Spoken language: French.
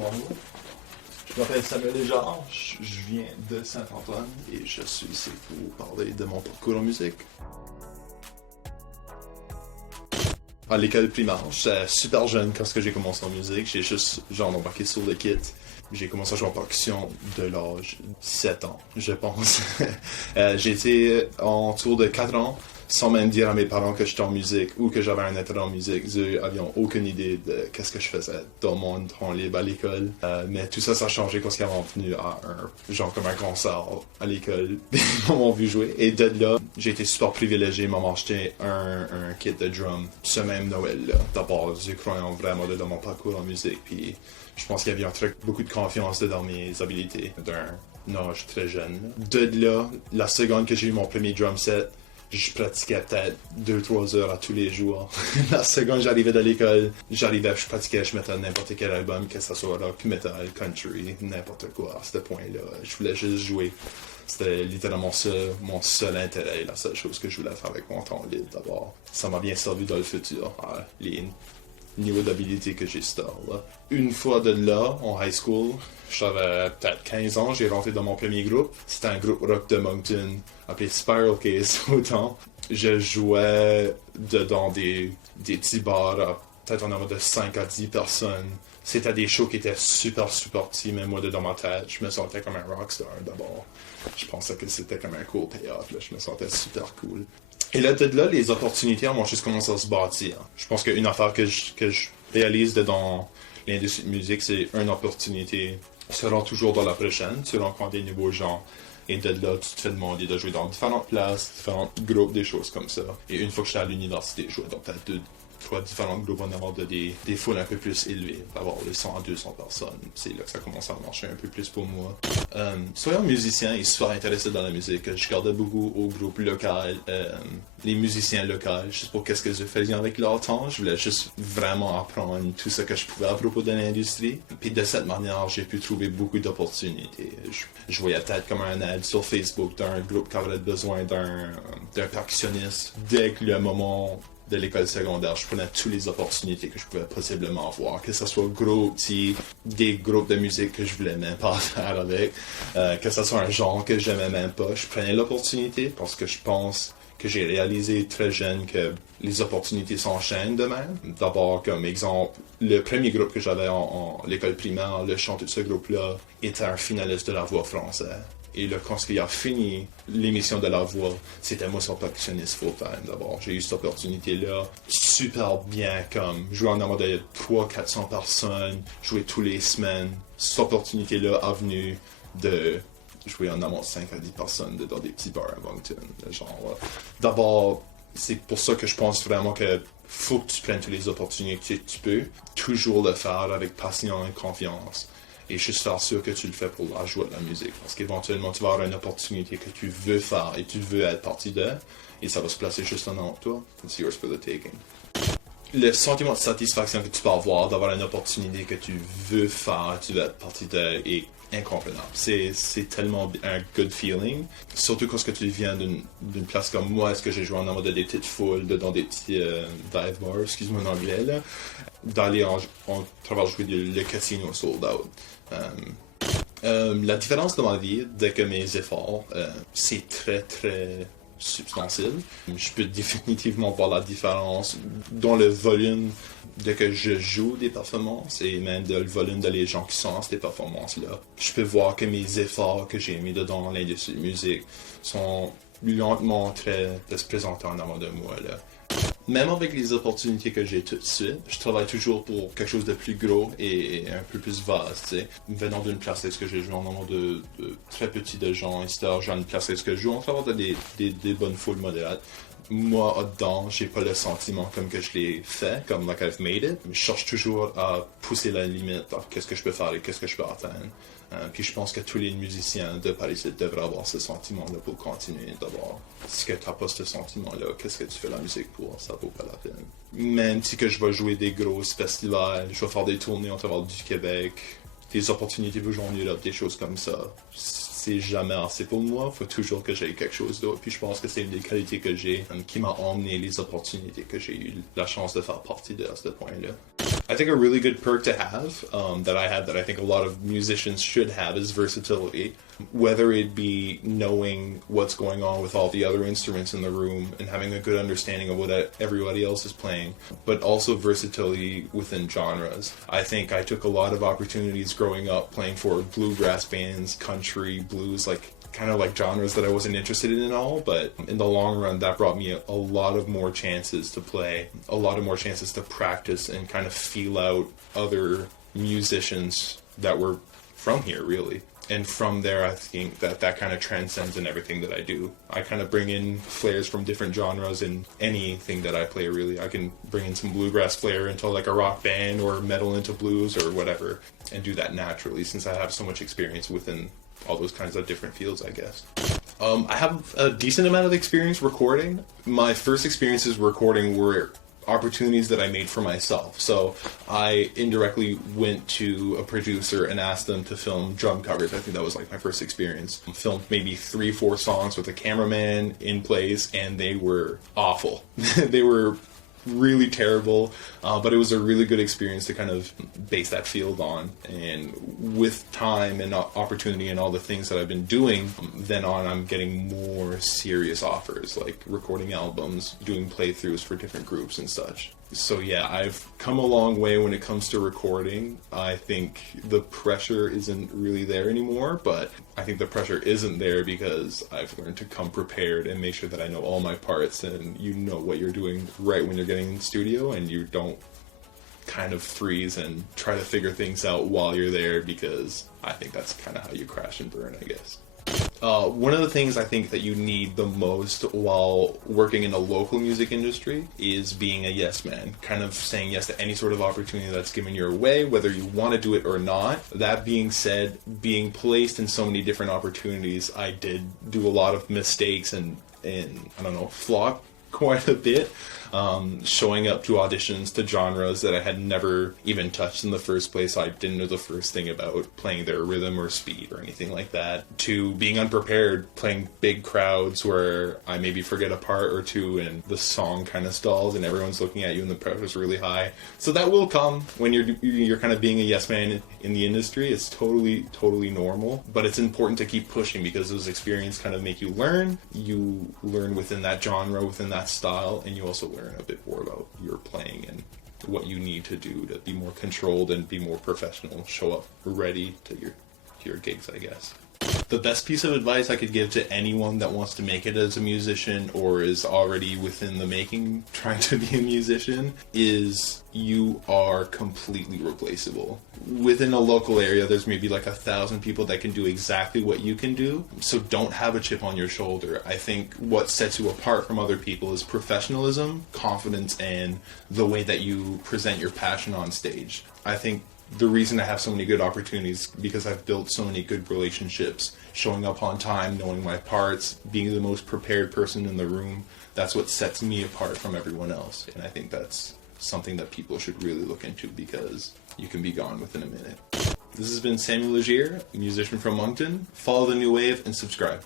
Bonjour. Je m'appelle Samuel Desjardins, je viens de Saint-Antoine et je suis ici pour parler de mon parcours en musique. À l'école primaire, j'étais super jeune quand j'ai commencé en musique, j'ai juste embarqué sur le kit. J'ai commencé à jouer en percussion de l'âge de 7 ans, je pense. J'ai été en tour de 4 ans sans même dire à mes parents que j'étais en musique ou que j'avais un intérêt en musique. Ils n'avaient aucune idée de qu'est-ce que je faisais dans mon temps libre à l'école. Mais tout ça, ça a changé quand ils m'ont venu à comme un concert à l'école. Ils m'ont vu jouer. Et de là, j'ai été super privilégié. Ils m'ont acheté un kit de drum ce même Noël-là. D'abord, je croyais vraiment dans mon parcours en musique. Puis je pense qu'il y avait beaucoup de confiance dans mes habilités d'un âge très jeune. De là, la seconde que j'ai eu mon premier drum set, je pratiquais peut-être 2-3 heures à tous les jours. La seconde j'arrivais de l'école, je pratiquais, je mettais n'importe quel album, que ce soit rock, metal, country, n'importe quoi à ce point-là. Je voulais juste jouer. C'était littéralement mon seul intérêt, la seule chose que je voulais faire avec mon temps libre d'abord. Ça m'a bien servi dans le futur, les niveaux d'habilité que j'ai là. Une fois de là, en high school, j'avais peut-être 15 ans, j'ai rentré dans mon premier groupe. C'était un groupe rock de Moncton, appelé Spiral Case autant. Je jouais dans des petits bars, peut-être en nombre de 5 à 10 personnes. C'était des shows qui étaient super petits, mais moi, dans ma tête, je me sentais comme un rockstar d'abord. Je pensais que c'était comme un cool payoff, là. Je me sentais super cool. Et là, de là, les opportunités ont juste commencé à se bâtir. Je pense qu'une affaire que je réalise dans l'industrie de musique, c'est une opportunité sera toujours dans la prochaine. Tu rencontres des nouveaux gens. Et de là, tu te fais demander de jouer dans différentes places, différents groupes, des choses comme ça. Et une fois que j'étais à l'université, je jouais dans peut-être 3 différents groupes en avant des foules un peu plus élevées, d'avoir les 100 à 200 personnes. C'est là que ça commence à marcher un peu plus pour moi. Soyons musicien et super intéressé dans la musique. Je regardais beaucoup au groupe local, les musiciens locaux, juste pour qu'est-ce que je faisais avec leur temps. Je voulais juste vraiment apprendre tout ce que je pouvais à propos de l'industrie. Puis de cette manière, j'ai pu trouver beaucoup d'opportunités. Je voyais peut-être comme un ad sur Facebook d'un groupe qui avait besoin d'un percussionniste. Dès que le moment de l'école secondaire, je prenais toutes les opportunités que je pouvais possiblement avoir, que ce soit gros, petit, des groupes de musique que je voulais même pas faire avec, que ce soit un genre que j'aimais même pas, je prenais l'opportunité parce que je pense que j'ai réalisé très jeune que les opportunités s'enchaînent de même. D'abord, comme exemple, le premier groupe que j'avais en l'école primaire, le chanteur de ce groupe-là était un finaliste de La Voix française. Et là, quand il a fini l'émission de La Voix, c'était moi son percussionniste full-time d'abord. J'ai eu cette opportunité-là, super bien, comme jouer en amont de 300-400 personnes, jouer tous les semaines. Cette opportunité-là a venu de jouer en amont de 5 à 10 personnes dans des petits bars à Moncton. D'abord, c'est pour ça que je pense vraiment que faut que tu prennes toutes les opportunités que tu peux, toujours le faire avec passion et confiance. Et juste faire sûr que tu le fais pour la joie de la musique. Parce qu'éventuellement, tu vas avoir une opportunité que tu veux faire et tu veux être partie de, et ça va se placer juste en avant de toi. It's yours for the taking. Le sentiment de satisfaction que tu peux avoir d'avoir une opportunité que tu veux faire, tu veux être partie de, est incomprenable. C'est tellement un good feeling. Surtout quand tu viens d'une place comme moi, est-ce que j'ai joué en amont de des petites foules, dans des petits dive bars, excuse-moi en anglais, là. D'aller en travers jouer le casino sold out. La différence dans ma vie, dès que mes efforts, c'est très substantiel. Je peux définitivement voir la différence dans le volume dès que je joue des performances et même dans le volume de les gens qui sont dans ces performances-là. Je peux voir que mes efforts que j'ai mis dans l'industrie de musique sont lentement en train de se présenter en avant de moi, là. Même avec les opportunités que j'ai tout de suite, je travaille toujours pour quelque chose de plus gros et un peu plus vaste, tu sais. Venant d'une place où j'ai joué en nombre de très petits de gens, etc. J'ai une place où je joue en travers de des bonnes foules modérates. Moi, dedans, j'ai pas le sentiment comme que je l'ai fait, comme like I've made it. Je cherche toujours à pousser la limite, qu'est-ce que je peux faire et qu'est-ce que je peux atteindre. Puis je pense que tous les musiciens de Paris devraient avoir ce sentiment-là pour continuer d'abord. Si tu n'as pas ce sentiment-là, qu'est-ce que tu fais la musique pour? Ça vaut pas la peine. Même si que je vais jouer des grosses festivals, je vais faire des tournées en travers du Québec, des opportunités pour jouer en Europe, des choses comme ça. c'est jamais assez pour moi. Faut toujours que j'aie quelque chose d'autre. Puis je pense que c'est une des qualités que j'ai qui m'a emmené les opportunités que j'ai eu la chance de faire partie de à ce point-là. I think a really good perk to have that I have that I think a lot of musicians should have is versatility. Whether it be knowing what's going on with all the other instruments in the room and having a good understanding of what everybody else is playing, but also versatility within genres. I think I took a lot of opportunities growing up playing for bluegrass bands, country, blues, like kind of like genres that I wasn't interested in at all, but in the long run that brought me a lot of more chances to play, a lot of more chances to practice and kind of feel out other musicians that were from here, really. And from there, I think that kind of transcends in everything that I do. I kind of bring in flares from different genres in anything that I play, really. I can bring in some bluegrass flair into like a rock band or metal into blues or whatever, and do that naturally since I have so much experience within all those kinds of different fields, I guess. I have a decent amount of experience recording. My first experiences recording were opportunities that I made for myself. So I indirectly went to a producer and asked them to film drum covers. I think that was like my first experience. Filmed maybe 3-4 songs with a cameraman in place, and they were awful. They were really terrible, but it was a really good experience to kind of base that field on. And with time and opportunity and all the things that I've been doing, then on I'm getting more serious offers, like recording albums, doing playthroughs for different groups and such. So yeah, I've come a long way when it comes to recording. I think the pressure isn't really there anymore, but I think the pressure isn't there because I've learned to come prepared and make sure that I know all my parts and you know what you're doing right when you're getting in the studio, and you don't kind of freeze and try to figure things out while you're there, because I think that's kind of how you crash and burn, I guess. One of the things I think that you need the most while working in the local music industry is being a yes man, kind of saying yes to any sort of opportunity that's given your way, whether you want to do it or not. That being said, being placed in so many different opportunities, I did do a lot of mistakes and I don't know, flop quite a bit. Showing up to auditions to genres that I had never even touched in the first place. I didn't know the first thing about playing their rhythm or speed or anything like that. To being unprepared, playing big crowds where I maybe forget a part or two and the song kind of stalls and everyone's looking at you and the pressure's really high. So that will come when you're kind of being a yes man in the industry. It's totally normal, but it's important to keep pushing because those experiences kind of make you learn. You learn within that genre, within that style, and you also learn a bit more about your playing and what you need to do to be more controlled and be more professional, show up ready to your gigs, I guess. The best piece of advice I could give to anyone that wants to make it as a musician or is already within the making trying to be a musician is you are completely replaceable. Within a local area, there's maybe like 1,000 people that can do exactly what you can do, so don't have a chip on your shoulder. I think what sets you apart from other people is professionalism, confidence, and the way that you present your passion on stage. I think the reason I have so many good opportunities because I've built so many good relationships, showing up on time, knowing my parts, being the most prepared person in the room. That's what sets me apart from everyone else. And I think that's something that people should really look into because you can be gone within a minute. This has been Samuel Legier, a musician from Moncton. Follow the new wave and subscribe.